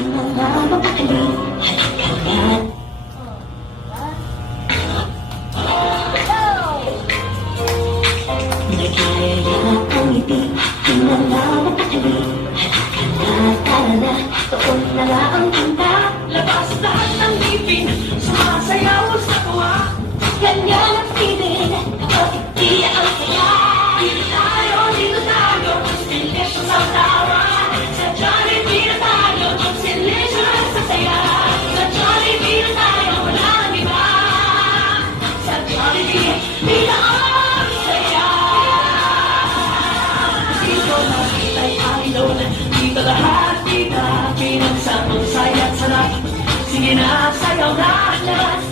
mga mapakali, halika na. Nagkaya ang ngiti, di na mapakali, halika na, tara na, doon na nga ang punta. Labas lahat ng ngipin, sumasayaw sa tuwa. Ganyan ang feeling, kapag di ang saya. Dito tayo, silisyo sa tawa. Sa Jollibee na tayo, silisyo sa saya. Sa Jollibee na tayo, walang iba. Sa Jollibee, dito ang saya. Dito nakita'y idol, dito lahat kita. Pinagsamang saya't sarap, sige na, sayaw na. Labas